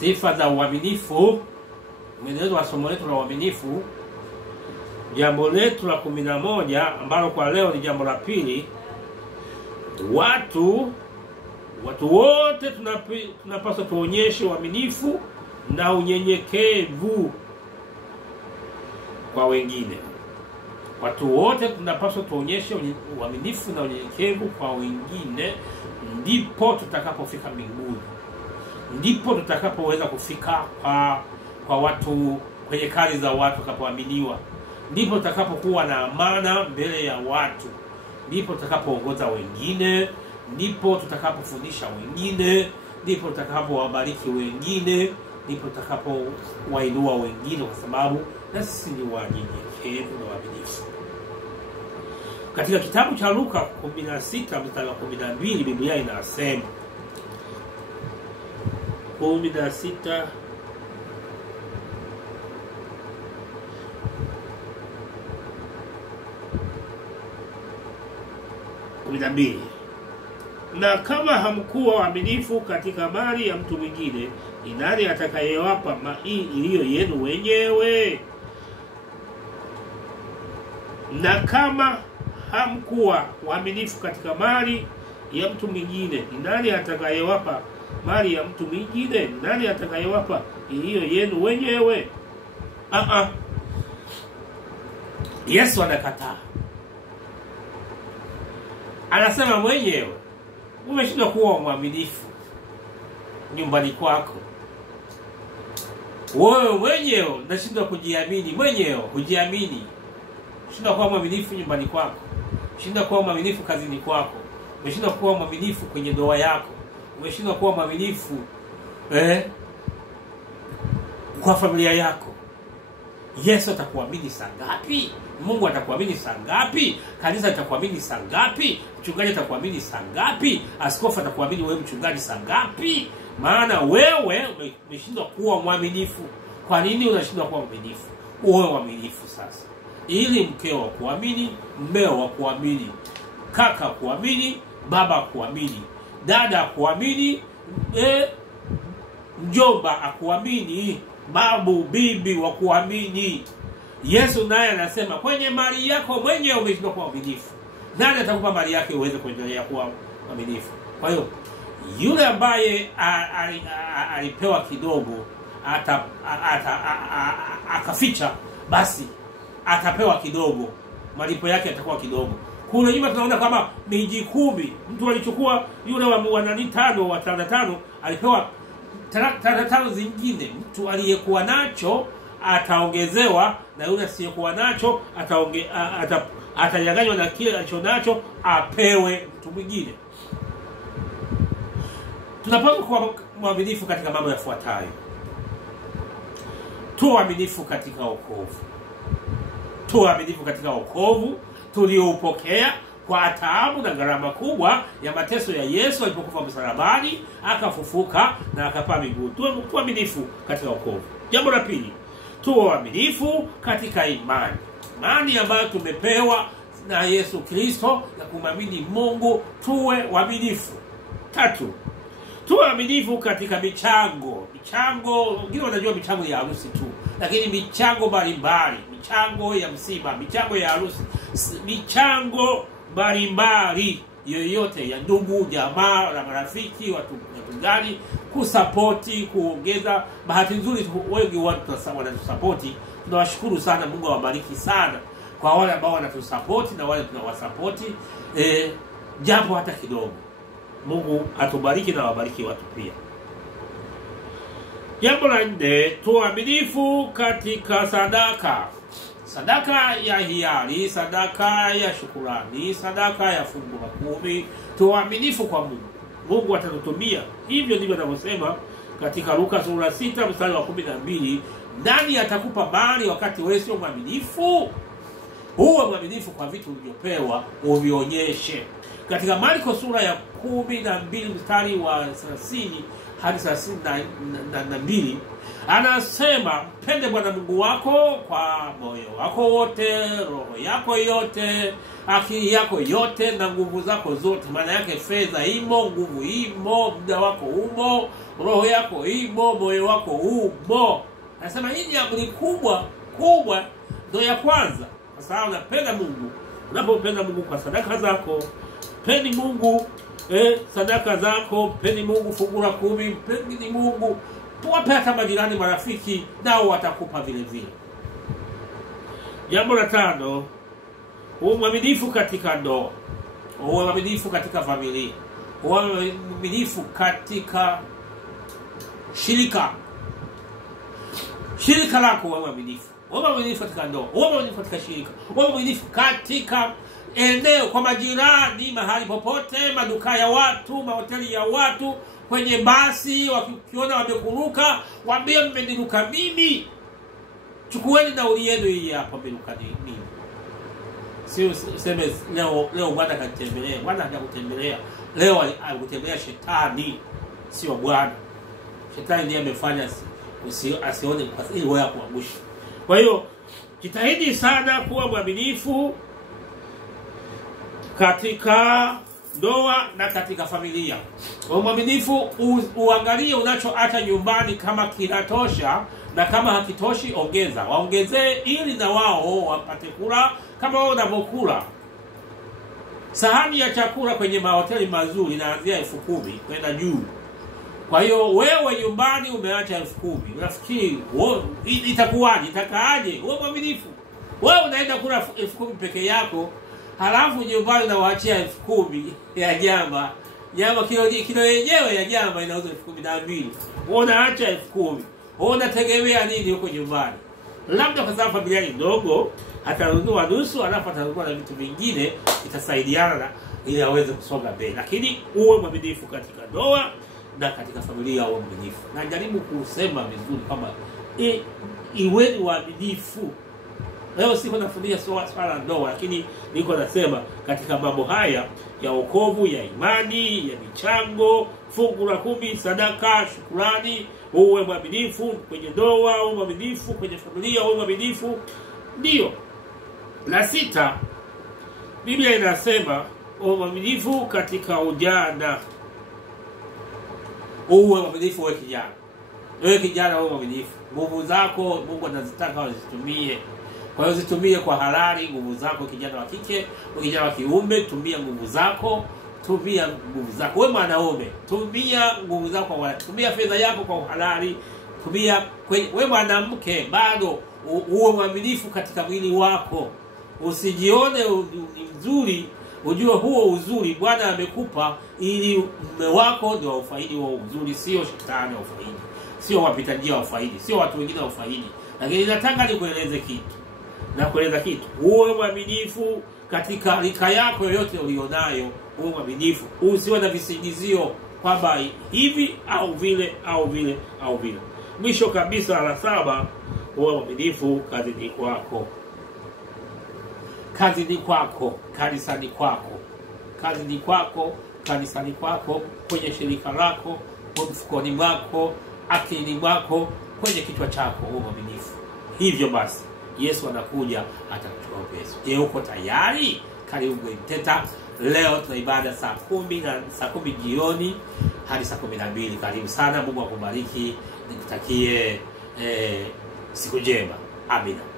Sifa za uaminifu. Mwendelezo wa somo letu la uaminifu. Jambo letu la 11 ambalo kwa leo ni jambo la pili. Watu wote tunapaswa tuonyeshe uaminifu na unyenyekevu kwa wengine. Watu wote tunapaswa tuonyeshe uaminifu na unyenyekevu kwa wengine, ndipo tutakapofika mbinguni. Ndipo tutakapoweza kufika kwa watu, kwenye kazi za watu tutakapoaminiwa. Ndipo tutakapokuwa na amana mbele ya watu. Ndipo tutakapoongoza wengine, ndipo tutakapofundisha wengine, ndipo tutakapowabariki wengine, ndipo tutakapowainua wengine, kwa sababu na sisi ni wanyenyekevu na waaminifu. Katika kitabu cha Luka 16 mstari wa 12 Biblia inasema 16 12, na kama hamkuwa waaminifu katika mali ya mtu mwingine, ni nani atakayewapa iliyo yenu wenyewe? Na kama hamkuwa waaminifu katika mali ya mtu mwingine, ni nani atakayewapa mali ya mtu mwingine? Ni nani atakayewapa iliyo yenu wenyewe? Yesu anakataa. Anasema mwenyewe, umeshindwa kuwa mwaminifu nyumbani kwako. Wewe mwenyewe unashindwa kujiamini, mwenyewe hujiamini. Umeshindwa kuwa mwaminifu nyumbani kwako. Umeshindwa kuwa mwaminifu kazini kwako. Umeshindwa kuwa mwaminifu kwenye ndoa yako. Umeshindwa kuwa mwaminifu kwa familia yako. Yesu atakuamini saa ngapi? Mungu atakuamini saa ngapi? Kanisa atakuamini saa ngapi? Mchungaji atakuamini saa ngapi? Askofu atakuamini wewe mchungaji saa ngapi? Maana wewe umeshindwa kuwa mwaminifu. Kwa nini unashindwa kuwa mwaminifu? Uwe mwaminifu sasa, ili mkeo akuamini, mmeo akuamini, kaka akuamini, baba akuamini, dada akuamini, mjomba akuamini, babu bibi wakuamini. Yesu naye anasema kwenye mali yako mwenyewe umeshindwa kuwa mwaminifu, nani atakupa mali yake uweze kuendelea kuwa mwaminifu? Kwa hiyo yule ambaye alipewa kidogo akaficha, basi atapewa kidogo, malipo yake atakuwa kidogo. Kule nyuma tunaona kama miji 10 mtu alichukua, yule wa 5 alipewa 5 zingine. Mtu aliyekuwa nacho ataongezewa, na yule asiyekuwa nacho atanyang'anywa na kile alichonacho apewe mtu mwingine. Tunapaswa kuwa mwaminifu katika mambo yafuatayo. Tuwe waaminifu katika wokovu. Tuwe waaminifu katika wokovu tulioupokea kwa taabu na gharama kubwa ya mateso ya Yesu alipokufa msalabani, akafufuka na akapaa mbinguni. Tuwe waaminifu katika wokovu. Jambo la pili, tuwe waaminifu katika imani. Imani ambayo tumepewa na Yesu Kristo ya kumwamini Mungu, tuwe waaminifu. 3, tuwe waaminifu katika michango. Wengine wanajua michango ya harusi tu, lakini michango mbalimbali, michango ya msiba, michango ya harusi, michango mbalimbali yoyote ya ndugu, jamaa na marafiki, watu gani, kusapoti, kuongeza. Bahati nzuri wengi watu wanatusapoti, tunawashukuru sana. Mungu awabariki sana kwa wale ambao wanatusapoti na wale tunawasapoti, japo hata kidogo. Mungu atubariki na wabariki watu pia. Jambo la 4, tuaminifu katika sadaka. Sadaka ya hiari, sadaka ya shukrani, sadaka ya fungu la 10. Tuaminifu kwa Mungu. Mungu atatutumia. Hivyo ndivyo anavyosema katika Luka sura 6 mstari wa 12, nani atakupa mali wakati wewe sio mwaminifu? Uwe mwaminifu kwa vitu ulivyopewa, uvionyeshe. Katika Marko sura ya 12 mstari wa 30 hadi 32 anasema, mpende Bwana Mungu wako kwa moyo wako wote, roho yako yote, akili yako yote na nguvu zako zote. Maana yake fedha imo, nguvu imo, muda wako umo, roho yako imo, moyo wako umo. Anasema hii ni amri kubwa ndio ya kwanza. Sasa unapenda Mungu, unapopenda Mungu kwa sadaka zako, pendi Mungu sadaka zako, pendi Mungu fungu la 10, pendi Mungu, wape hata majirani, marafiki, nao watakupa vile vile. Jambo la 5, uwe mwaminifu katika ndoa, uwe mwaminifu katika familia, uwe mwaminifu katika shirika lako, uwe mwaminifu. Uwe mwaminifu katika ndoa, uwe mwaminifu katika shirika, uwe mwaminifu katika eneo, kwa majirani, mahali popote, maduka ya watu, mahoteli ya watu, kwenye basi, wakiona wamekuruka, waambie mmeniruka mimi. Chukueni nauli yenu hii hapa, mmeruka mimi. Sio sema leo Bwana kanitembelea. Bwana hajakutembelea. Leo alikutembelea shetani, sio Bwana. Shetani ndiye amefanya asione ili wewe kuangusha. Kwa hiyo jitahidi sana kuwa mwaminifu katika ndoa na katika familia. Mwaminifu, uangalie unachoacha nyumbani kama kinatosha, na kama hakitoshi ongeza. Waongezee ili na wao wapate kula kama wao wanapokula. Sahani ya chakula kwenye mahoteli mazuri inaanzia 10,000 kwenda juu. Kwa hiyo wewe nyumbani umeacha 10,000. Unafikiri itakuwaje? Itakaaje? Wewe mwaminifu. Wewe unaenda kula 10,000 peke yako, halafu nyumbani unawaachia 10,000 ya nyama. Nyama kilo yenyewe ya nyama inauzwa 12,000. Wewe unaacha 10,000. Wewe unategemea nini huko nyumbani? Labda kwa sababu familia ni ndogo, atanunua nusu, alafu atanunua na vitu vingine, itasaidiana ili aweze kusonga mbele. Lakini uwe mwaminifu katika ndoa na katika familia, uwe mwaminifu. Na jaribu kusema vizuri kama iweni waaminifu. Leo siko nafundisha swala ndoa, lakini niko nasema katika mambo haya ya wokovu, ya imani, ya michango, fungu la 10, sadaka, shukrani, uwe mwaminifu kwenye ndoa, uwe mwaminifu kwenye familia, uwe mwaminifu. Ndio. La 6, Biblia inasema uwe mwaminifu katika ujana. Uwe mwaminifu wewe kijana. Wewe kijana uwe mwaminifu. Nguvu zako Mungu anazitaka uzitumie. Kwa hiyo zitumie kwa halali nguvu zako, kijana wa kike, kijana wa kiume, tumia nguvu zako, tumia nguvu zako. Wewe mwanaume, tumia nguvu zako, tumia fedha yako kwa halali, tumia wewe mwanamke bado uwe mwaminifu katika mwili wako. Usijione ni mzuri, ujue huo uzuri Bwana amekupa ili mume wako ndio ufaidi wa uzuri, sio shetani ufaidi, sio wapita njia ufaidi, sio watu wengine ufaidi. Lakini nataka nikueleze kitu. Na kueleza kitu, uwe mwaminifu katika rika yako yoyote ulionayo, uwe mwaminifu. Usiwe na visingizio kwamba hivi au vile au vile au vile. Mwisho kabisa, la 7, uwe mwaminifu kazini kwako. Kazini kwako, kanisani kwako. Kazini kwako, kanisani kwako, kwenye shirika lako, kwenye mfukoni mwako, akilini mwako, kwenye kichwa chako, uwe mwaminifu. Hivyo basi Yesu anakuja atakuchukua pesa. Je, uko tayari? Karibu Teta. Leo tuna ibada saa 10 jioni hadi saa 12. Karibu sana. Mungu akubariki. Nikutakie siku njema. Amina.